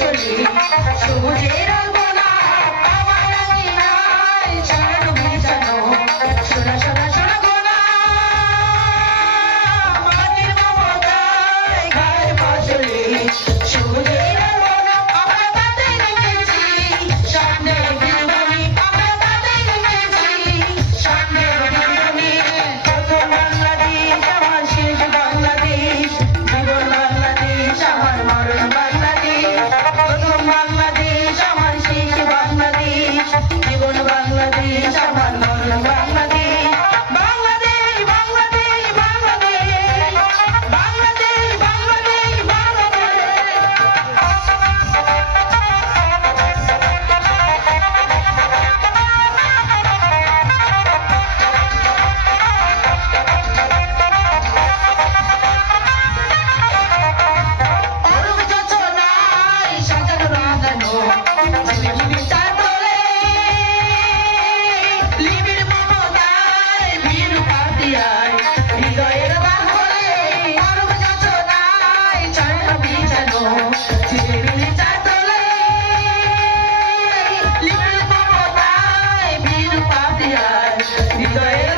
চলে সূর্যের Vitae.